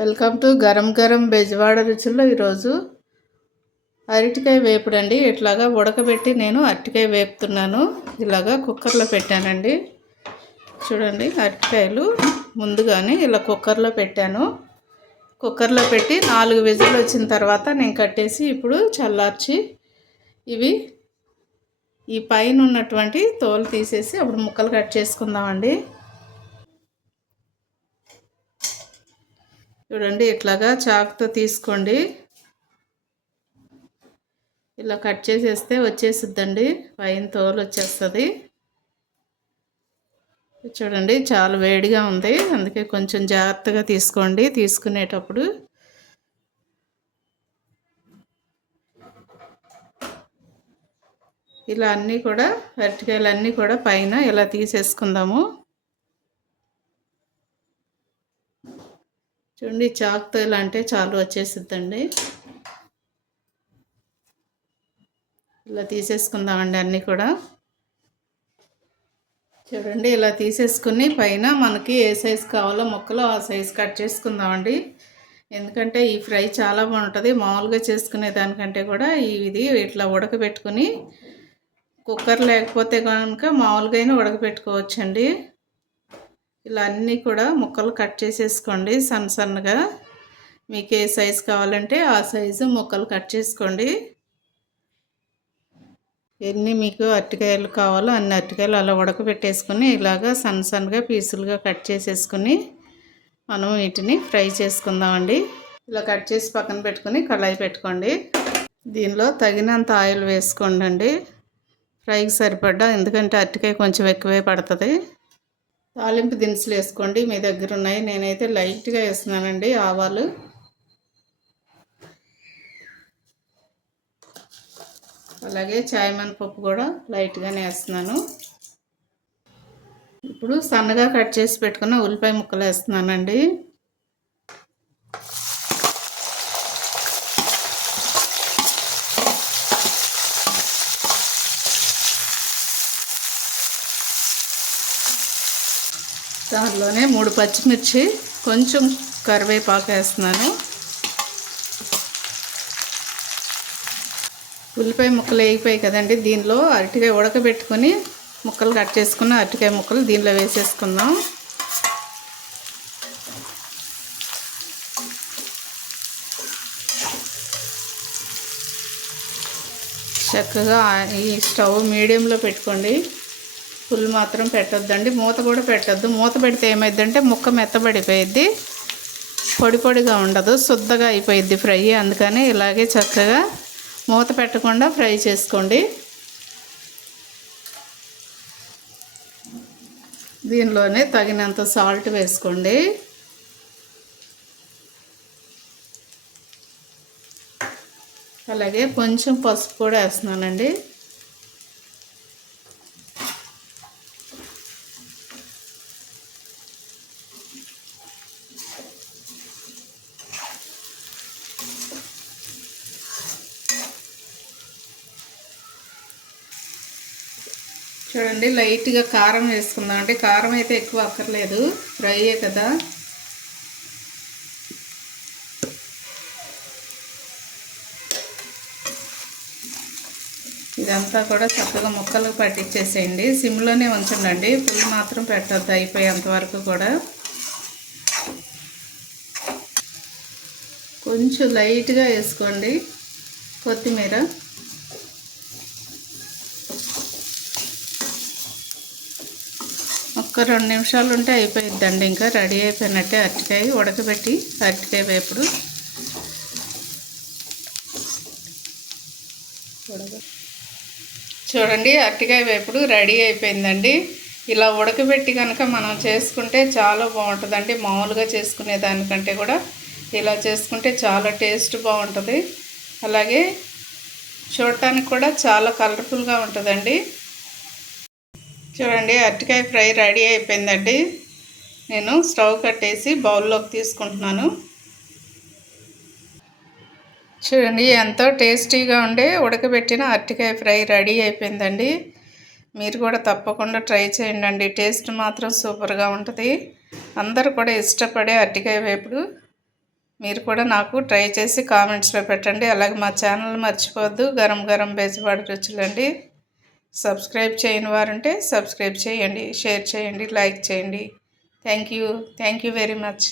Welcome to garam garam Bezawada రుచుల్లో ఈరోజు అరటికాయ వేపుడండి. ఇట్లాగా ఉడకబెట్టి నేను అరటికాయ వేపుతున్నాను. ఇలాగా కుక్కర్లో పెట్టానండి. చూడండి, అరటికాయలు ముందుగానే ఇలా కుక్కర్లో పెట్టాను. కుక్కర్లో పెట్టి 4 విజిల్లు వచ్చిన తర్వాత నేను కట్టేసి ఇప్పుడు చల్లార్చి ఇవి ఈ పైన ఉన్నటువంటి తోలు తీసేసి అప్పుడు ముక్కలు కట్ చేసుకుందామండి. చూడండి, ఇట్లాగా చాకుతో తీసుకోండి. ఇలా కట్ చేసేస్తే వచ్చేసిద్దండి, పైన తోలు వచ్చేస్తుంది. చూడండి, చాలా వేడిగా ఉంది, అందుకే కొంచెం జాగ్రత్తగా తీసుకోండి తీసుకునేటప్పుడు. ఇలా అన్నీ కూడా అరటికాయలు అన్నీ కూడా పైన ఇలా తీసేసుకుందాము. చూడండి, చాకుతో ఇలా అంటే చాలు వచ్చేసిద్దండి. ఇలా తీసేసుకుందామండి అన్నీ కూడా. చూడండి, ఇలా తీసేసుకుని పైన మనకి ఏ సైజు కావాలో ముక్కలు ఆ సైజు కట్ చేసుకుందామండి. ఎందుకంటే ఈ ఫ్రై చాలా బాగుంటుంది. మామూలుగా చేసుకునే దానికంటే కూడా ఇది ఇట్లా ఉడకబెట్టుకుని కుక్కర్ లేకపోతే కనుక మామూలుగా అయినా ఉడకబెట్టుకోవచ్చండి. ఇలా అన్నీ కూడా ముక్కలు కట్ చేసేసుకోండి సన్న సన్నగా. మీకు ఏ సైజు కావాలంటే ఆ సైజు ముక్కలు కట్ చేసుకోండి. ఎన్ని మీకు అరటికాయలు కావాలో అన్ని అరటికాయలు అలా ఉడకబెట్టేసుకుని ఇలాగా సన్న సన్నగా పీసులుగా కట్ చేసేసుకుని మనం వీటిని ఫ్రై చేసుకుందామండి. ఇలా కట్ చేసి పక్కన పెట్టుకుని కళాయి పెట్టుకోండి. దీనిలో తగినంత ఆయిల్ వేసుకోండి, ఫ్రైకి సరిపడ్డా. ఎందుకంటే అరటికాయ కొంచెం ఎక్కువే పడుతుంది. తాలింపు దినుసులు వేసుకోండి, మీ దగ్గర ఉన్నాయి. నేనైతే లైట్గా వేస్తున్నానండి. ఆవాలు, అలాగే చాయమనపప్పు కూడా లైట్గానే వేస్తున్నాను. ఇప్పుడు సన్నగా కట్ చేసి పెట్టుకున్న ఉల్లిపాయ ముక్కలు వేస్తున్నానండి. దానిలోనే 3 పచ్చిమిర్చి, కొంచెం కరివేపాకు వేస్తున్నాను. ఉల్లిపాయ ముక్కలు వేగిపోయాయి కదండి. దీనిలో అరటికాయ ఉడకబెట్టుకొని ముక్కలు కట్ చేసుకున్న అరటికాయ ముక్కలు దీనిలో వేసేసుకుందాం. చక్కగా ఈ స్టవ్ మీడియంలో పెట్టుకోండి. ఫుల్ మాత్రం పెట్టొద్దండి, మూత కూడా పెట్టొద్దు. మూత పెడితే ఏమైందంటే ముక్క మెత్తబడిపోయిద్ది, పొడి పొడిగా ఉండదు, శుద్ధగా అయిపోయిద్ది ఫ్రై. అందుకని ఇలాగే చక్కగా మూత పెట్టకుండా ఫ్రై చేసుకోండి. దీనిలోనే తగినంత సాల్ట్ వేసుకోండి. అలాగే కొంచెం పసుపు కూడా వేస్తున్నానండి. చూడండి, లైట్గా కారం వేసుకుందాం. అంటే కారం అయితే ఎక్కువ అక్కర్లేదు, ఫ్రైయే కదా. ఇదంతా కూడా చక్కగా ముక్కలకు పట్టించేసేయండి. సిమ్లోనే ఉంచండి, ఫుల్ మాత్రం పెట్టద్దు అయిపోయేంత వరకు కూడా. కొంచెం లైట్గా వేసుకోండి కొత్తిమీర. ఒక 2 నిమిషాలు ఉంటే అయిపోయిద్దండి, ఇంకా రెడీ అయిపోయినట్టే. అరటికాయ ఉడకబెట్టి అరటికాయ వేపుడు. చూడండి, అరటికాయ వేపుడు రెడీ అయిపోయిందండి. ఇలా ఉడకబెట్టి కనుక మనం చేసుకుంటే చాలా బాగుంటుందండి. మామూలుగా చేసుకునే దానికంటే కూడా ఇలా చేసుకుంటే చాలా టేస్ట్ బాగుంటుంది. అలాగే చూడటానికి కూడా చాలా కలర్ఫుల్గా ఉంటుందండి. చూడండి, అరటికాయ ఫ్రై రెడీ అయిపోయిందండి. నేను స్టవ్ కట్టేసి బౌల్లోకి తీసుకుంటున్నాను. చూడండి, ఎంతో టేస్టీగా ఉండే ఉడకబెట్టిన అరటికాయ ఫ్రై రెడీ అయిపోయిందండి. మీరు కూడా తప్పకుండా ట్రై చేయండి. టేస్ట్ మాత్రం సూపర్గా ఉంటుంది. అందరూ కూడా ఇష్టపడే అరటికాయ వేపుడు మీరు కూడా నాకు ట్రై చేసి కామెంట్స్లో పెట్టండి. అలాగే మా ఛానల్ మర్చిపోవద్దు, గరం గరం బెజవాడ రుచులండి. సబ్స్క్రైబ్ చేయని వారుంటే సబ్స్క్రైబ్ చేయండి, షేర్ చేయండి, లైక్ చేయండి. Thank you very much.